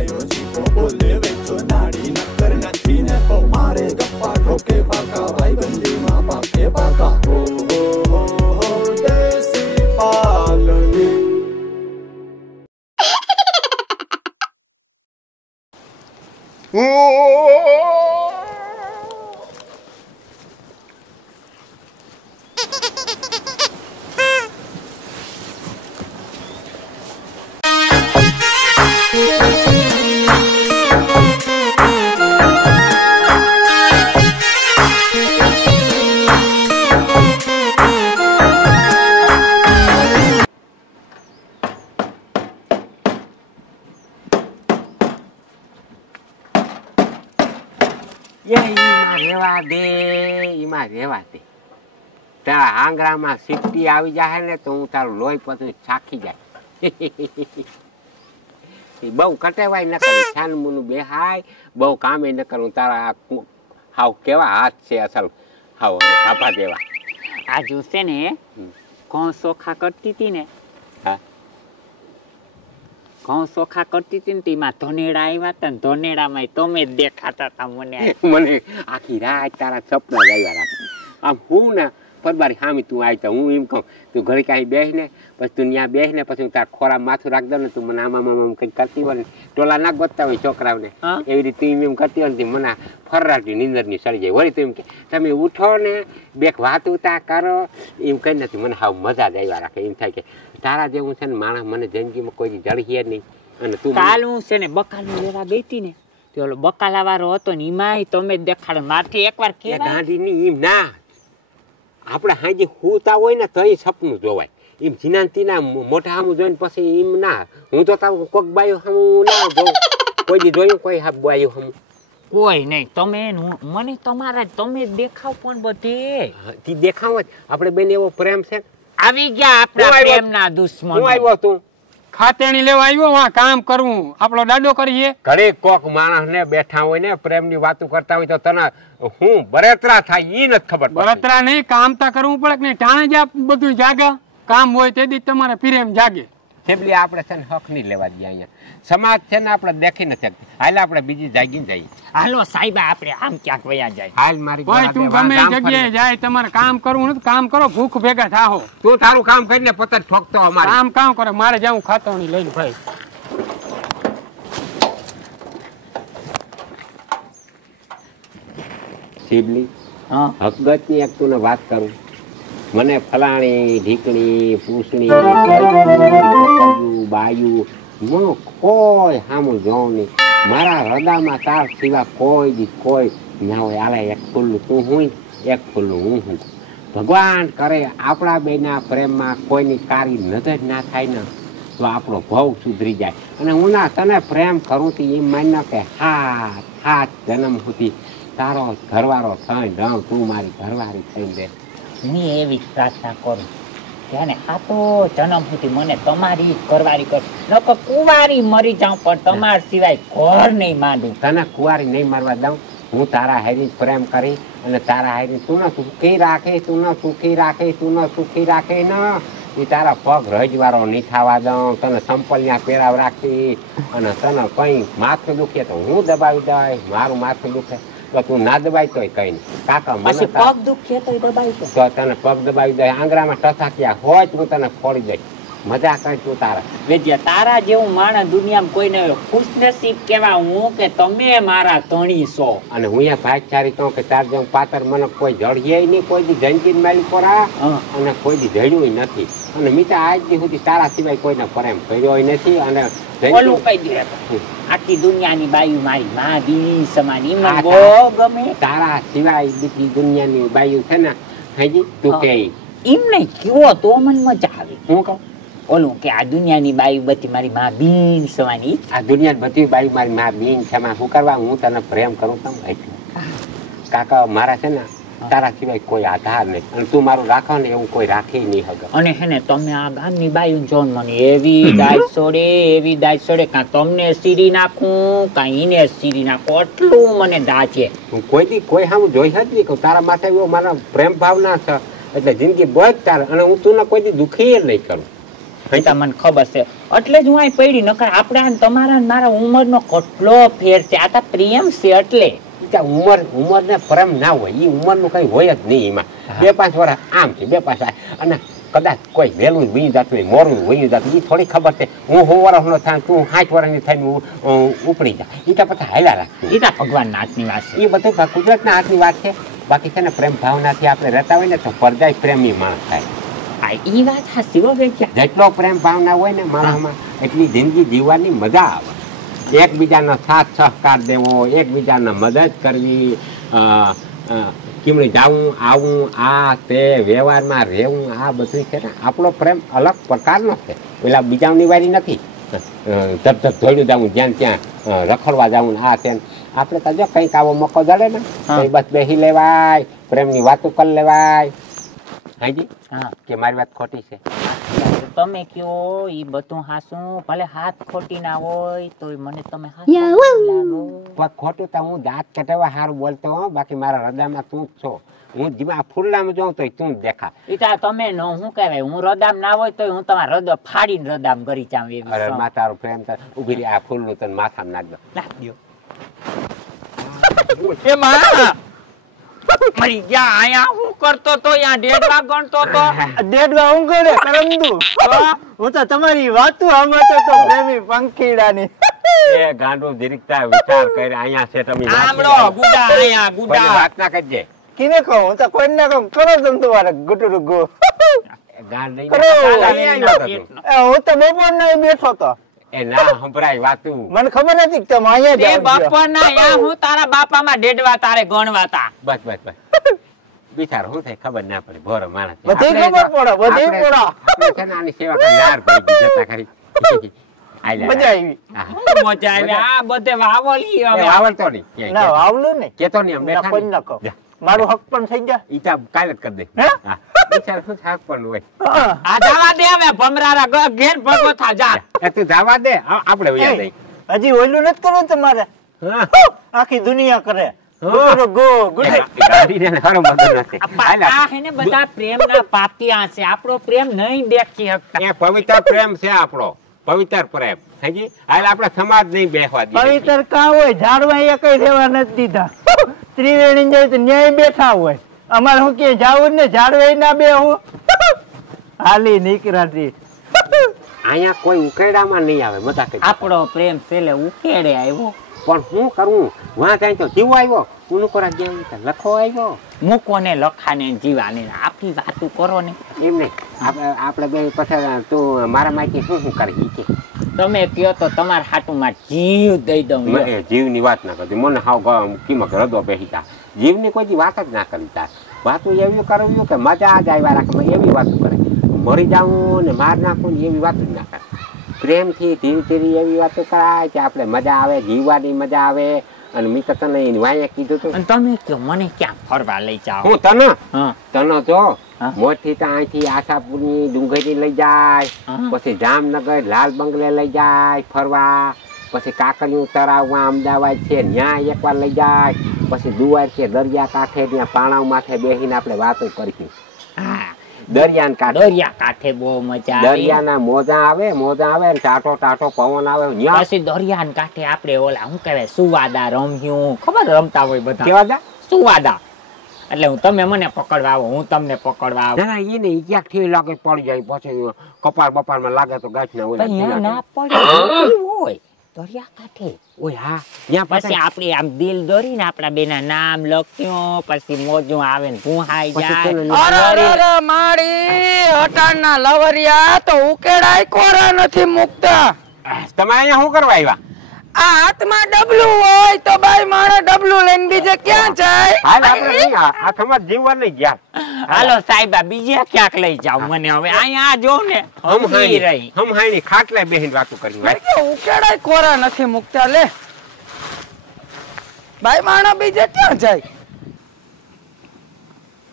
ગાયો જીવો બોલે વેચો નાડી નકર નથી ને તો મારે ગપ્પા ઠોકે પાકા ભાઈ બંધીમાં પાકે પાકા હો દેશી પાલડી રેવા દે તારા આંગળામાં સિફટી આવી જાય ને તો હું તારું લોહી પછી ચાખી જાય બહુ કટેવાય ન કરું છાન મુનું બેહાય બહુ કામે ન કરું તારા હાવ કેવા હાથ છે અસલ હાવ કાપા દેવા આ જોશે ને ઘઉં ચોખા કરતી હતી ને ઘઉં ચોખા કરતી હતી ને તેમાં ધોનેડા આવ્યા હતા ને ધોનેડામાં તમે જ દેખાતા હતા મને આખી રાત તારા સપના આવ્યા રાખે આમ હું ને પરબારી હામી તું આવી જા હું એમ કહું તું ઘડી કાંઈ બેસ ને પછી તું ત્યાં બેસ ને પછી હું તારા ખોરા માથું રાખ દઉં ને તું મને આમાં કંઈક કરતી હોય ને ટોલા નાખ બચતા હોય છોકરાઓને એવી રીતે એમ કરતી હોય ને મને ફર્રાટી નીંદરની સડી જાય વળી તું એમ કે તમે ઉઠો ને બેક વાત ઉતા કરો એમ કઈ નથી મને હાવ મજા જ આવ્યા રાખે એમ થાય કે તારા જેવું છે ને માણસ મને જિંદગીમાં કોઈ જળીએ નહીં અને તું કાલ હું છે ને બકાલું લેવા ગઈ હતી ને તો ઓલો બકાલા વાળો હતો ને એમાં તમે જ દેખાડે મારથી એકવાર કે ગાંધી ની એમ ના આપણે હાજી હુતા હોય ને તો સપનું જોવાય એમ જીનાંતીના મોટા સામું જોઈને પછી એમ ના હું તો તારું કોક બાયું સામું ના જોઉં કોઈ દી જોયું કોઈ હાફ બાયું સામું કોઈ નહીં તમે મને તમારા તમે દેખાવ પણ બધે તી દેખાવ જ આપણે બેન એવો પ્રેમ છે આવી ગયા આપણા પ્રેમના દુશ્મન હું આવ્યો તું ખાતેણી લેવા આવ્યો આ કામ કરવું આપણો દાડો કરીએ ઘરે કોક માણસ ને બેઠા હોય ને પ્રેમ ની વાતો કરતા હોય તો તને હું બળતરા થાય ઈ નથી ખબર બળતરા નહીં કામ તા કરવું પડે કે નહીં ટાણે જ બધું જાગે કામ હોય તે દી તમારે પ્રેમ જાગે છેબલી આપણે છે ને હક નહીં લેવા દઈએ અહીંયા સમાજ છે ને આપણે દેખી નથી હાલ આપણે બીજી જાગીને જઈએ હાલો સાહેબ આપણે આમ ક્યાંક વયા જાય હાલ મારી કોઈ તું ગમે જગ્યાએ જાય તમારે કામ કરવું નથી કામ કરો ભૂખ ભેગા થાહો તું તારું કામ કરીને પતર ઠોકતો અમારે કામ કરે મારે જાઉં ખાતોણી લઈને ભાઈ શિબલી હકગત ની એક તું વાત કરું મને ફલાણી ઢીકણી પૂછણી બાયું હું કોઈ સામું જોઉં નહીં મારા હૃદયમાં તાર સિવાય કોઈ દી કોઈ ના હોય આલે એક ફૂલનું તું હું એક ફૂલનું હું ભગવાન કરે આપણા બેના પ્રેમમાં કોઈની કારી નજર ના થાય ને તો આપણો ભવ સુધરી જાય અને હું ના તને પ્રેમ કરું તી એમ માન કે હાથ જન્મ સુધી તારો ઘરવાળો થઈ રહું તું મારી ઘરવાળી થઈને દે હું એવી પ્રાર્થના કરું ત્યારે આ તો જન્મ સુધી મને તમારી ઘરવાળી કર નકર કુંવારી મરી જાઉં પણ તમારા સિવાય ઘર નહીં માંડું તને કુંવારી નહીં મારવા દઉં હું તારા હારી પ્રેમ કરી અને તારા હારી તું ન સુખી રાખે તું ન સુખી રાખે તું ન સુખી રાખે ન એ તારા પગ રજવારો નહીં થવા દઉં તને સંપલ્યા પહેરાવ રાખી અને તને કઈ માથું દુખે તો હું દબાવી દઉં મારું માથું દુખે તો તું ના દબાઈ તોય કઈ નહીં કાકા મને પગ દુખે તો દબાઈ તો તને પગ દબાવી દે આંગળામાં ટસાક્યા હોય હું તને ફોડી દઈશ મજા કર તું તારા વેજ્યા તારા જેવું માણસ દુનિયામાં કોઈ નહીં ખુશનસીબ કેવા હું કે તમે મારા ધણી છો અને હું અહીંયા ભાઈચારી કહું કે તાર જેવું પાતર મને કોઈ જડીએ નહીં કોઈ દી જંજીર મારી પરા અને કોઈ દી જડ્યું નથી અને મીઠા આજ દી સુધી તારા સિવાય કોઈને પ્રેમ કર્યો નથી અને ઓલું કહી દે આખી દુનિયાની બાયુ મારી મા બીવી સમાની મને બહુ ગમે તારા સિવાય બીજી દુનિયાની બાયુ છે ને હજી તું કે એમ નહીં કયો તો મને મજા આવે હું કહું ઓલું કે આ દુનિયાની બાયુ બધી મારી મા બીન સમાની આ દુનિયા બધી બાયુ મારી મા બીન છે શું કરવા હું તને પ્રેમ કરું તમ કાકા મારા છે ને તારા સિવાય કોઈ આધાર નહીં અને તું મારું રાખો ને એવું કોઈ રાખી નહીં હગે અને હે ને તમે આ ગામની બાયુ જોન મને એવી દાય સોડે કાં તમને સીરી નાખું કાં એને સીરી નાખું એટલું મને દાચે હું કોઈ દી કોઈ સામું જોઈ જ નહીં કહું તારા માટે એવો મારા પ્રેમ ભાવના છે એટલે જિંદગી બહુ જ તારે અને હું તું કોઈ દી દુખી નહીં કરું પિતા મને ખબર છે એટલે જ હું અહીં પડી નકર આપણા તમારા મારા ઉંમરનો કેટલો ફેર છે આ તો પ્રેમ છે એટલે ઉંમર ને પ્રેમ ના હોય એ ઉંમરનું કઈ હોય જ નહીં એમાં 2-5 વર્ષ આમ છે 2-5 અને કદાચ કોઈ વહેલું વહી જતું હોય મોરું વહી જતું એ થોડી ખબર છે હું 100 વર્ષનો થાય તું 60 વર્ષની થઈને ઉપડી જા એ તો પછી હાલ્યા રાખતું એ તો ભગવાનના હાથની વાત છે એ બધું કુદરતના હાથની વાત છે બાકી છે ને પ્રેમ ભાવનાથી આપણે રહેતા હોય ને તો પરદાય પ્રેમી માણસ થાય આ ઈ વાત સાચી હો બેટા જેટલો પ્રેમ ભાવના હોય ને માણસમાં એટલી જિંદગી જીવવાની મજા આવે એકબીજાનો સાથ સહકાર દેવો એકબીજાને મદદ કરવી કેમણે જાવું આવું આ તે વ્યવહારમાં રહેવું આ બધું છે ને આપણો પ્રેમ અલગ પ્રકારનો છે પેલા બીજાની વારી નથી ધબ ધોડ્યું જવું જ્યાં ત્યાં રખડવા જવું આ તે આપણે તો જો કંઈક આવો મોકો જડે ને બસ બેસી લેવાય પ્રેમની વાતો કરી લેવાય હાજી કે મારી વાત ખોટી છે તમે કયો ઈ બધું હાસું ભલે હાથ ખોટી ના હોય તો મને તમે લાગો ખોટું તો હું દાંત કટાવવા સારું બોલતો હોઉં બાકી મારા હૃદયમાં તું જ છો હું જીવા ફૂલડામાં જોઉં તો તું જ દેખા ઈતા તમે નો હું કહેવાય હું રદામ ના હોય તો હું તમારા હૃદય ફાડીને રદામ કરી જાઉં એવી અરે માતારો પ્રેમ તો ઉભી રહી આ ફૂલનું તને માથામાં નાખ દો એ માં મરી ગયા આયા હું કરતો તો યા ડેડવા ગણતો તો ડેડવા હું કરે કરંદુ હું તો તમારી વાતો સાંભળતો તો પ્રેમી પંખીડાની એ ગાંડો જીરીકતા વિચાર કરે અહીંયા છે તમે આમળો ગુડા આયા ગુડા વાત ના કરજે કિને કહું હું તો કોઈ ના કહું કરો તમે તમારે ગુટુ ગો ગાંડ નહીં હું તો બપોર ના બેઠો તો એ ના સંભળાય વાતું મને ખબર નથી કે તમે અહીંયા એ બાપાના યા હું તારા બાપામાં ડેડવા તારે ગણવાતા બસ બિચાર હું થાય ખબર ના પડે ભોરો માણસ બધી ખબર પડે બધી પડે આપણે છે ને આની સેવા કરી યાર પડી જતા ખરી મજા આવી મજા આવી આ બધે વાવલી હવે વાવલતો નહીં ના વાવલું ને કેતો નહીં અમે કોઈ ના કહો મારું હક પણ થઈ ગયા ઈટા કાલે જ કરી દે હા બિચાર શું થાક પણ હોય આ જવા દે હવે ભમરારા ઘેર ભગો થા જા એ તું જવા દે આપણે વયા દઈ હજી ઓલું નથી કરવું તમારે આખી દુનિયા કરે બધા પ્રેમના પાતિયા છે આપણો પ્રેમ નહીં દેખી શકતા પવિત્ર પ્રેમ છે આપણો પવિત્ર પ્રેમ હાજી હાલ આપણા સમાજ નહીં બેસવા દે પવિત્ર કા હોય ઝાડવા એ કઈ રહેવા નથી દીધા ત્રિવેણી જાય તો ન્યાય બેઠા હોય અમારે શું કે જાવું ને ઝાડવા ના બે હું હાલી નીકળાતી અહીંયા કોઈ ઉકેડામાં નહીં આવે બધા આપણો પ્રેમ છેલ્લે ઉકેડે આવ્યો પણ શું કરવું વાં જાય તો જીવો આવ્યો ઊનું કરા ગયા લખો આવ્યો મૂકો ને લખાને જીવાને આપી વાતું કરો ને એમ નહીં આપણે બે પછી તું મારા માયકી શું કરી કે તમે કયો તો તમારા હાટુમાં જીવ દઈ દઉં જીવની વાત ના કરતી મને હાવ કિંમત રદો બેસીતા જીવની કોઈ વાત જ ના કરી તાર વાતું એવી કરવું કે મજા જ આવ્યા રાખે એવી વાતો કરે મરી જાઉં ને માર નાખું ને એવી વાતો જ ના કરે પ્રેમથી ધીરે ધીરે એવી વાતો કરાય કે આપણે મજા આવે જીવવાની મજા આવે અને મેં તો તને વાંયે કીધું તું તમે કયો મને ક્યાં ફરવા લઈ જાઓ હું તને જો મોટી તો અહીંથી આશાપુરની ડુંગરી લઈ જાય પછી જામનગર લાલ બંગલે લઈ જાય ફરવા પછી કાકરિયું તળાવમાં અમદાવાદ છે ત્યાં એકવાર લઈ જાય પછી દુવાર છે દરિયા કાંઠે ત્યાં પાણાવ માથે બેસીને આપણે વાતો કરીશું દરિયા કાંઠે બહુ મજા દરિયાના મોજા આવે ને ટાટો પવન આવે પછી દરિયા કાંઠે આપણે ઓલા શું કહેવાય સુવાદા રમ્યું ખબર રમતા હોય બધા કેવા સુવાદા એટલે હું તમે મને પકડવા આવો હું તમને પકડવા આવું ના એ ને ક્યાંક ઠી લાગે પડી જાય પછી કપાળ બપાળમાં લાગે તો ગાંઠ ના હોય ના પડે હોય દરિયા કાંઠે ઓય હા ત્યાં પછી આપણે આમ દિલ દોરીને આપણા બેના નામ લખ્યો પછી મોજું આવે ને ભૂહાઈ જાય અરે મારી હટાણના લવરિયા તો ઉકેડાય કોરા નથી મુકતા તમે અહીંયા શું કરવા આવ્યા આ હાથમાં ડબલું હોય તો બાઈ માણે ડબલું લઈને બીજે ક્યાં જાય હાલ આપણે નહીં આ સમાજ જીવવા નહીં ગયા હાલો સાહેબા બીજે ક્યાંક લઈ જાવ મને હવે અહીંયા જો ને હમ હાઈની ખાટલે બેહીને વાતો કરી ઉકેડાય કોરા નથી મુકતા લે બાઈ માણા બીજે ક્યાં જાય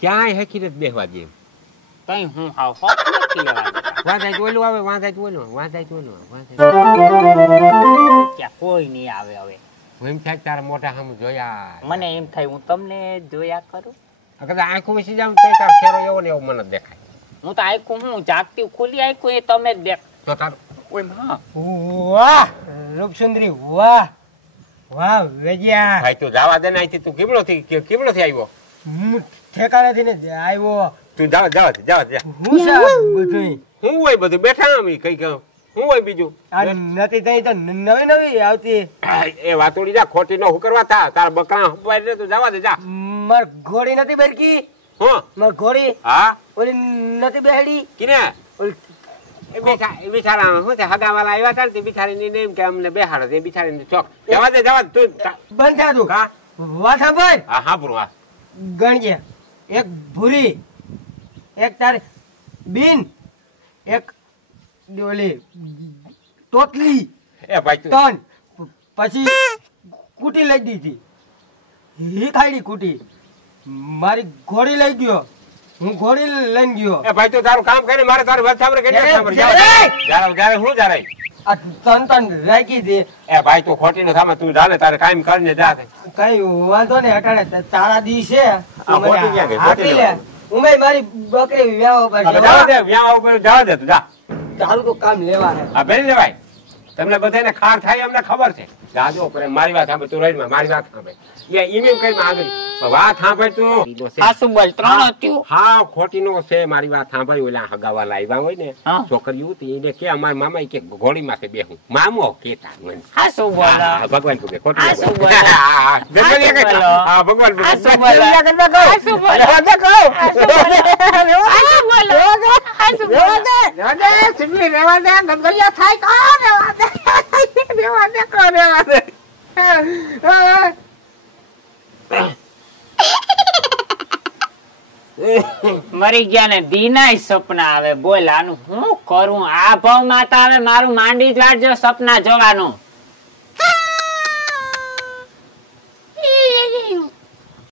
ક્યાંય હકીરત બેહવા દે કઈ હું હાવ હોત નથી લેવા વાંધાય જોયેલું આવે વાંધાય ક્યાં કોઈ નહીં આવે હવે એમ થાય તારા મોટા સામે જોયા મને એમ થાય હું તમને જોયા કરું કદાચ આંખો વિસી જાવ તો તાર ફેરો એવો ને એવો મને દેખાય હું તો આખું હું જાગતી ખુલી આખું એ તમે જ દેખ તો તારું ઓય હા વાહ રૂપસુંદરી વાહ વાહ વેજ્યા ભાઈ તું જવા દે ને અહીંથી તું કેવડો થી આવ્યો હું ઠેકાણેથી ને આવ્યો તું જા જા હું છે બધું હું હોય બધું બેઠા અમે કઈ કહું હું હોય બીજું આ નથી તઈ તો નવી નવી આવતી એ વાતોડી જા ખોટી નો હું કરવા થા તાર બકરા હંપાઈ ને તું જવા દે જા માર ઘોડી નથી બેરકી હું માર ઘોડી હા ઓલી નથી બેહડી કિને ઓલી એ બિચારા હું તે હગાવાલા આવ્યા હતા ને તે બિચારીને એમ કે અમને બેહાડો તે બિચારીને ચોક જવા દે તું બંધ થા તું કા વાત સાંભળ હા હા પૂરું હા ગણજે એક ભૂરી એક તારી બીન એક ઓલી તોતલી એ ભાઈ તું ત્રણ પછી કુટી લઈ દીધી હી ખાઈડી કુટી મારી ઘોડી લઈ ગયો હું ઘોડી લઈને ગયો એ ભાઈ તું તારું કામ કરે મારે તારી વાત સાંભળે કે નહીં સાંભળે જારે હું જારે આ તન તન રાખી દે એ ભાઈ તું ખોટી નો થામે તું જાને તારે કામ કરીને જા કઈ વાંધો ને અટાણે તારા દી છે ખોટી ક્યાં ગઈ? આપી લે ઉમે મારી બકરી વ્યાવ પર જવા દે વ્યાહ ઉપર જવા દે તું જા તારું તો કામ લેવા હે આ બેન લેવાય તમને બધાને ખાર થાય અમને ખબર છે જાજો કરે મારી વાત સાંભળ તું રહી મારી વાત સાંભળ એ ઈમેલ કઈ આગળ વાત સાંભળ તું સાસુ બોલ ત્રણ હતું હા ખોટી નો છે મારી વાત સાંભળ ઓલા હગાવાલા આવ્યા હોય ને હા. છોકરીઓ એને કે અમારા મામા કે ઘોડી માં બેહું મામો કેતા મને સાસુ બોલ હા, ભગવાન કહે ખોટી આ ન શું બોલે. બોલો? હા, હા, ભગવાન આ શું કહે. બોલો? હા, ભગવાન બોલે. આ શું બોલો? સાસુ બોલે. સાસુ બોલો. સાસુ બોલો. રેવા દે, સિમલી રેવા દે, ગમગલિયા થાય કો, રેવા દે. રેવા દે કો, રેવા દે. મરી ગયા ને દીનાય સપના આવે બોલ આનું હું કરું આ ભાવ માં તો હવે મારું માંડી જ વાળજો સપના જોવાનું